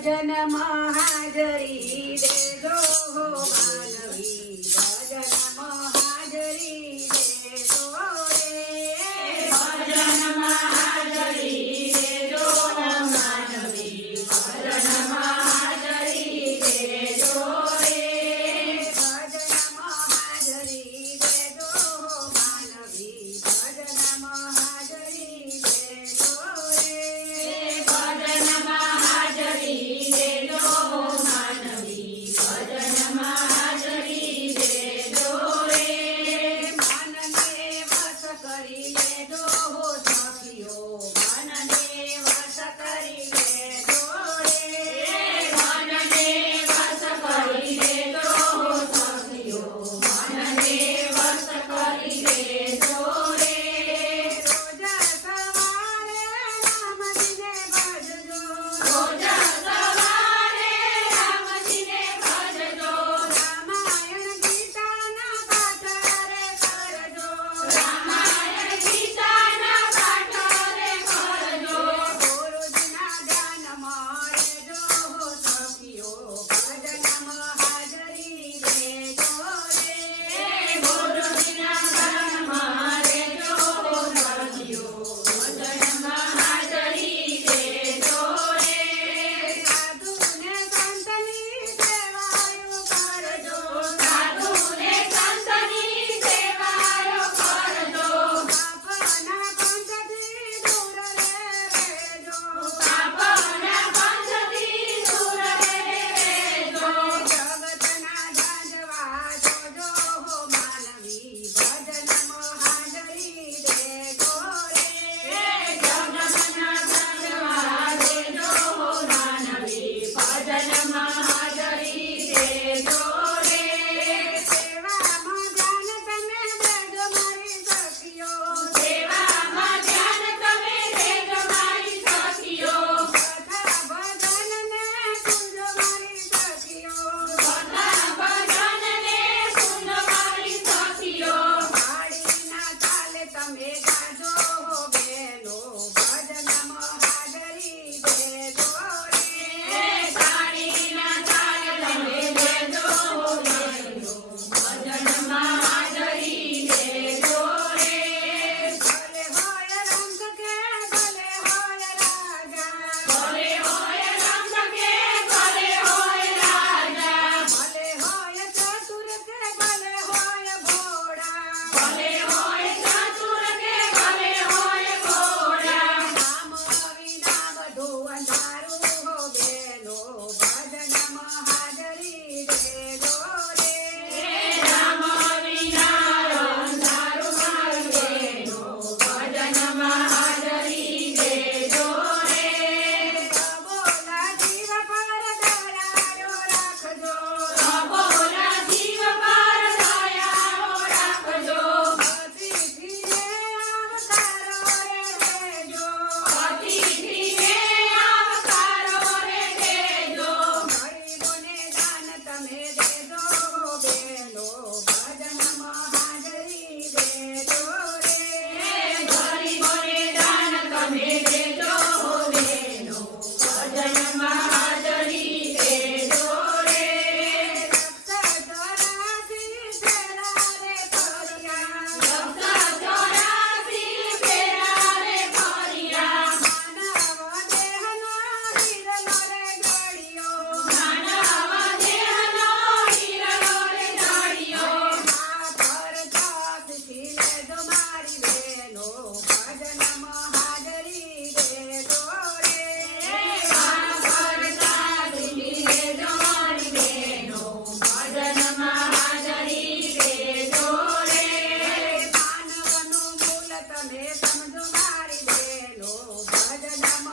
ભજનમાં હાજરી દેજો હો માનવી, ભજનમાં હાજરી દેજો રે, ભજનમાં હાજરી દેજો હો માનવી, ભજનમાં હાજરી દેજો રે, ભજનમાં હાજરી દેજો હો માનવી, ભજનમાં હાજરી દેજો રે, ભજનમાં હાજરી દેજો હો માનવી, ભજનમાં હાજરી દેજો રે, મનને વશ કરી લેજો હો સખીઓ, મનને વશ કરી લેજો રે, મનને વશ કરી દેજો હો સખીઓ, મનને વશ કરી દેજો રે, રોજ સવારે રામજીને ભજજો, રોજ સવારે રામજીને ભજજો, રામાયણ ગીતાના પાઠ રે કરજો, રામાયણ ગીતાના પાઠ રે કરજો, ગુરુજીના ધ્યાનમાં રહેજો હો સખીઓ, ભજનમાં હાજરી દેજો રે, ગુરુજીના શરણમાં રહેજો હો સખીઓ, ભજનમાં હાજરી દેજો રે, સાધુને સંતની સેવાયો કરજો, સાધુને સંતની સેવાયો કરજો, પાપના પંથથી દૂર રહેજો, પાપના પંથથી દૂર રહેજો, જગતના ઝાંઝવા જોજો હો માનવી, ભજનમાં હાજરી દેજો રે, જગતના ઝાંઝવા દેજો હો માનવી, ભજનમાં હાજરી દેજો રે, સેવામાં ધ્યાન તમે દેજો મારી સખીઓ, સેવામાં ધ્યાન તમે દેજો મારી સખીઓ, કથા ભજનને પૂજો મારી સખીઓ, કથા ભજનને પૂજો મારી સખીઓ, વાડીના ચાલે તમે ગાજો હો બેનો, ભજનમાં હાજરી દેજો રે, સાડીના ચાલ તમે દેજો હો બહેનો, ભજનમાં હાજરી દેજો રે, ભલે હોય રંગ કે ભલે હોય રાજા, ભલે હોય રંગ કે ભલે હોય રાજા, ભલે હોય ચતુર કે ભલે હોય ભોળા, ભલે હોય ચતુર કે ભલે હોય ઘોડા, નામ વિના બધું અંધારું હો બેનો, ભજનમાં હાજરી દેજો રે, રામ વિના અંધારું મારું બહેનો, ભજનમાં હાજરી દેજો રે, બોલા જીવ પર દયાળો રાખજો, બોલા જીવ પર દયાળો રાખજો, અતિથિને આવકારો રે દેજો, અતિથિને આવકારો રે દેજો, ગરીબોને દાન તમે દેજો બેનો, ભજનમાં હાજરી દેજો રે, ગરીબોને દાન તમે દેજો બહેનો, ભજનમાં હાજરી દેજો રે, રક્ત ધરાથી ફેરા રે ફર્યા, ભક્ત ચોરાસી ફેરા રે ફર્યા, માનવ દેહનો હિરલો રે ઘડિયો, માનવ દેહનો હિરલો રે ઘડિયો, માથર તપથી લેજો મારી બેનો, ભજનમાં હાજરી દેજો રે, કરતા દિલી દેજો મારી બહેનો, ભજનમાં હાજરી દેજો રે, માનવનું મૂળ તમે સમજો મારી બેનો, ભજનમાં